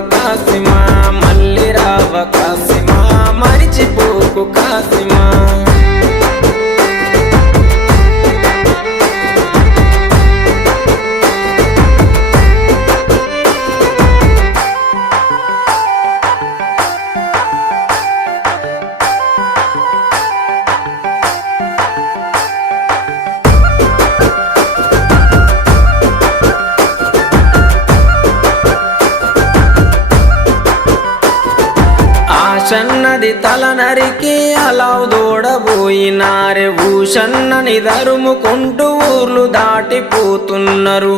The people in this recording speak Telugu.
కాసిమా, మళ్ళీ రావ కాసిమా, మరిచిపోకు కాసిమా. ఆశన్నది తల నరికి అలావు దూడబోయినారే, ఊషన్నని దరుముకుంటూ ఊర్లు దాటిపోతున్నారు.